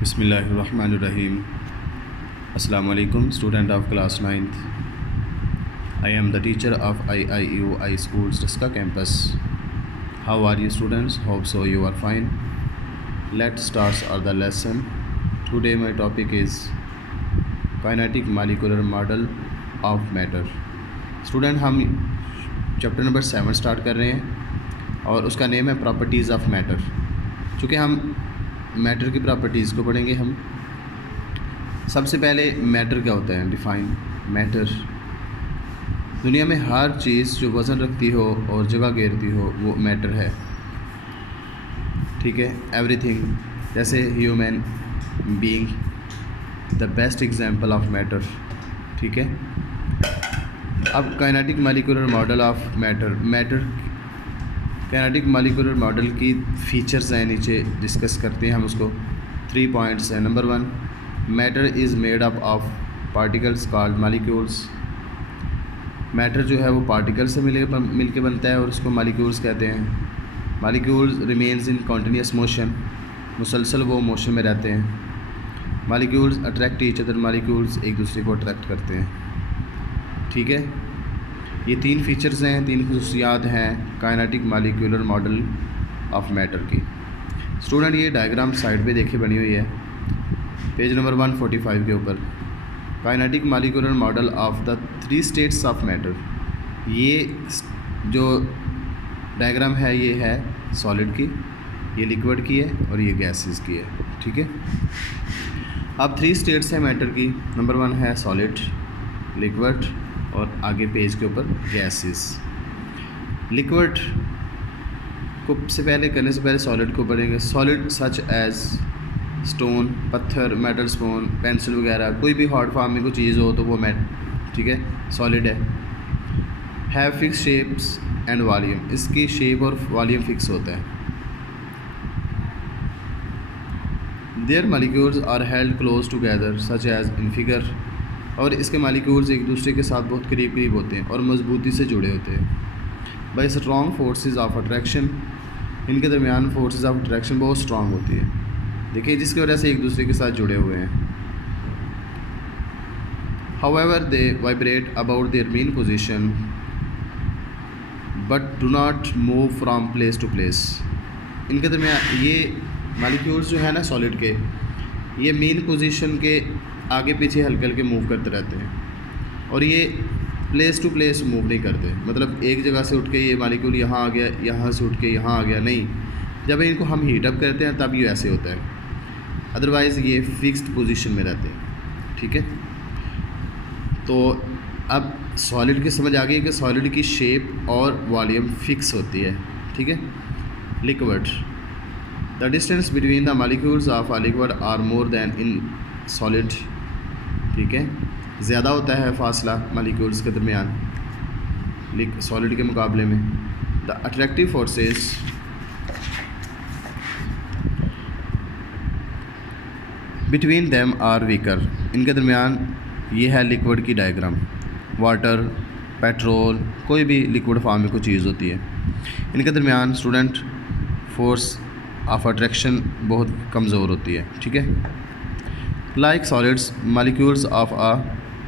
Bismillahirrahmanirrahim. Assalamu alaikum, student of class 9th. I am the teacher of IIUI Schools Raska campus. How are you students? Hope so you are fine. Let's start the lesson. Today my topic is kinetic molecular model of matter. Student हम chapter number 7 start कर रहे हैं और उसका name है properties of matter. चूँकि हम matter की प्रॉपर्टीज़ को पढ़ेंगे, हम सबसे पहले मैटर क्या होता है, डिफ़ाइन मैटर। दुनिया में हर चीज़ जो वज़न रखती हो और जगह घेरती हो वो मैटर है, ठीक है। एवरीथिंग, जैसे human being the best example of matter, ठीक है। अब kinetic molecular model of matter kinetic molecular model की फ़ीचर्स हैं, नीचे डिस्कस करते हैं हम उसको। 3 पॉइंट्स हैं। Number 1, matter is made up of particles called molecules. Matter जो है वो पार्टिकल से मिल के बनता है और उसको मॉलिक्यूल्स कहते हैं। Molecules remains in continuous motion, मुसलसल वो मोशन में रहते हैं। Molecules attract each other, molecules एक दूसरे को अट्रैक्ट करते हैं, ठीक है। ये 3 फीचर्स हैं, 3 खसूसियात हैं kinetic molecular model of matter की। स्टूडेंट ये डायग्राम साइड पे देखे बनी हुई है, पेज नंबर 145 के ऊपर। Kinetic molecular model of the 3 states of matter. ये जो डायग्राम है ये है सॉलिड की, ये लिक्विड की है और ये गैसेस की है, ठीक है। अब 3 स्टेट्स हैं मैटर की। नंबर 1 है सॉलिड, लिक्विड और आगे पेज के ऊपर गैसेस। लिक्विड को से करने से पहले सॉलिड को पढ़ेंगे। सॉलिड सच एज स्टोन, पत्थर, मेटल स्पून, पेंसिल वगैरह, कोई भी हार्ड फॉर्म में कोई चीज़ हो तो वो ठीक है, सॉलिड है। Have fix shapes and volume, इसकी शेप और वॉल्यूम फिक्स होता है। Their molecules are held close together such as in figure, और इसके मॉलिक्यूल्स एक दूसरे के साथ बहुत करीब होते हैं और मजबूती से जुड़े होते हैं। Bye strong forces of attraction, इनके दरमियान फोर्सेस ऑफ अट्रैक्शन बहुत स्ट्रॉन्ग होती है, देखिए, जिसकी वजह से एक दूसरे के साथ जुड़े हुए हैं। However they vibrate about their mean position but do not move from place to place. इनके दरमियान ये मॉलिक्यूल्स जो है ना सॉलिड के, ये मेन पोजीशन के आगे पीछे हल्के हल्के मूव करते रहते हैं और ये प्लेस टू प्लेस मूव नहीं करते। मतलब एक जगह से उठ के ये मॉलिक्यूल यहाँ आ गया, यहाँ से उठ के यहाँ आ गया, नहीं। जब इनको हम हीट अप करते हैं तब ये ऐसे होता है, अदरवाइज़ ये फिक्स्ड पोजीशन में रहते हैं, ठीक है। तो अब सॉलिड की समझ आ गई कि सॉलिड की शेप और वॉल्यूम फिक्स होती है, ठीक है। Liquid, the distance between the molecules of a liquid are more than in solid, ठीक है, ज़्यादा होता है फासला मॉलिक्यूल्स के दरमियान सॉलिड के मुकाबले में। The attractive forces between them are weaker, इनके दरमियान ये है लिक्विड की डायग्राम। वाटर, पेट्रोल, कोई भी लिक्विड फॉर्म में कोई चीज़ होती है, इनके दरमियान स्टूडेंट फोर्स ऑफ अट्रैक्शन बहुत कमज़ोर होती है, ठीक है। Like solids, molecules of a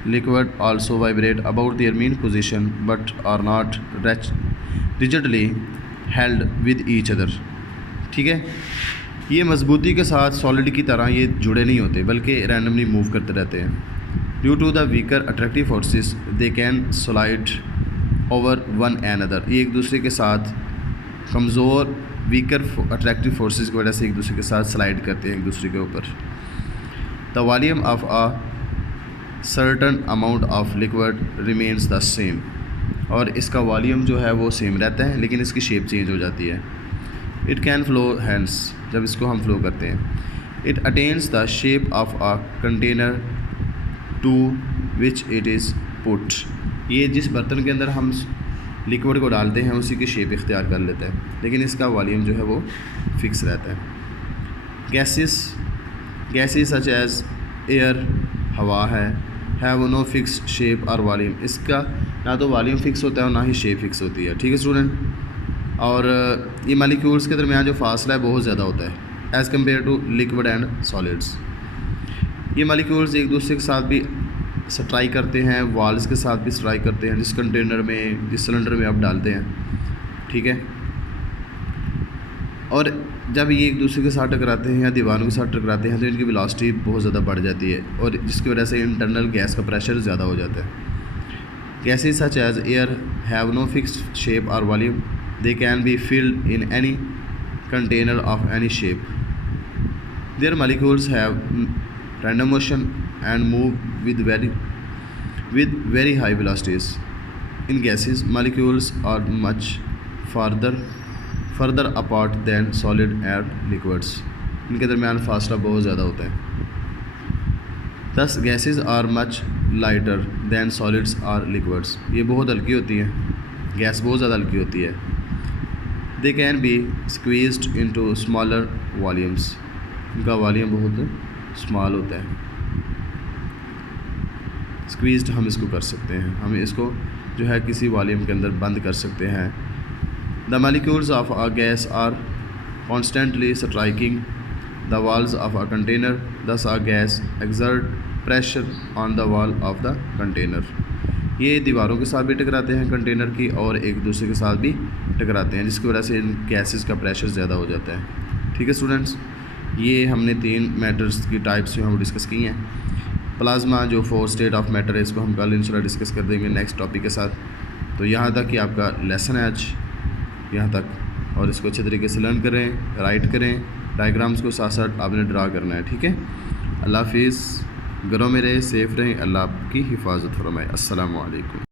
liquid also vibrate about their mean position but are not rigidly held with each other, ठीक है। ये मजबूती के साथ सॉलिड की तरह ये जुड़े नहीं होते बल्कि रैंडमली मूव करते रहते हैं। Due to the weaker attractive forces they can slide over one another, ये एक दूसरे के साथ कमज़ोर वीकर अट्रैक्टिव फोर्सेस की वजह से एक दूसरे के साथ स्लाइड करते हैं एक दूसरे के ऊपर। The volume of a certain amount of liquid remains the same, और इसका वॉल्यूम जो है वो सेम रहता है लेकिन इसकी शेप चेंज हो जाती है। It can flow hence, जब इसको हम फ्लो करते हैं। It attains the shape of a container to which it is put, ये जिस बर्तन के अंदर हम लिक्विड को डालते हैं उसी की शेप इख्तियार कर लेता है लेकिन इसका वॉल्यूम जो है वो फिक्स रहता है। गैसेस सच एज एयर, हवा है, हैव नो फिक्स शेप और वॉल्यूम, इसका ना तो वॉल्यूम फिक्स होता है और ना ही शेप फिक्स होती है, ठीक है स्टूडेंट। और ये मॉलिक्यूल्स के दरमियान जो फासला है बहुत ज़्यादा होता है, as compare to liquid and solids. ये मालिक्यूल्स एक दूसरे के साथ भी स्ट्राइक करते हैं, वॉल्स के साथ भी स्ट्राइक करते हैं, जिस कंटेनर में, जिस सिलेंडर में आप डालते हैं, ठीक है। और जब ये एक दूसरे के साथ टकराते हैं या दीवारों के साथ टकराते हैं तो इनकी वेलोसिटी बहुत ज़्यादा बढ़ जाती है और जिसकी वजह से इंटरनल गैस का प्रेशर ज़्यादा हो जाता है। Gases such as air have no fixed shape और volume, they can be filled in any container of any shape, their molecules have random motion and move with very high velocities. In gases, molecules are much further apart than solid and liquids. इनके दरमियान फासला बहुत ज़्यादा होता है। Thus gases are much lighter than solids or liquids. ये बहुत हल्की होती है, गैस बहुत ज़्यादा हल्की होती है। They can be squeezed into smaller volumes. इनका वॉल्यूम बहुत स्मॉल होता है। स्क्वीज्ड हम इसको कर सकते हैं, हम इसको जो है किसी वॉल्यूम के अंदर बंद कर सकते हैं। The molecules of a gas are constantly striking the walls of a container, thus a gas exert pressure on the wall of the container. ये दीवारों के साथ भी टकराते हैं कंटेनर की और एक दूसरे के साथ भी टकराते हैं, जिसकी वजह से इन गैसेस का प्रेशर ज़्यादा हो जाता है। ठीक है स्टूडेंट्स, ये हमने 3 मैटर्स की टाइप्स जो हम डिस्कस की हैं। प्लाज्मा जो 4 स्टेट ऑफ मैटर है, इसको हम कल इंशाल्लाह डिस्कस कर देंगे नेक्स्ट टॉपिक के साथ। तो यहाँ तक कि आपका लेसन है आज यहाँ तक, और इसको अच्छे तरीके से लर्न करें, राइट करें, डायग्राम्स को साथ साथ आपने ड्रा करना है। ठीक है, अल्लाह हाफिज़, घरों में रहे, सेफ़ रहें, अल्लाह आपकी हिफाजत फरमाए। अस्सलामु अलैकुम।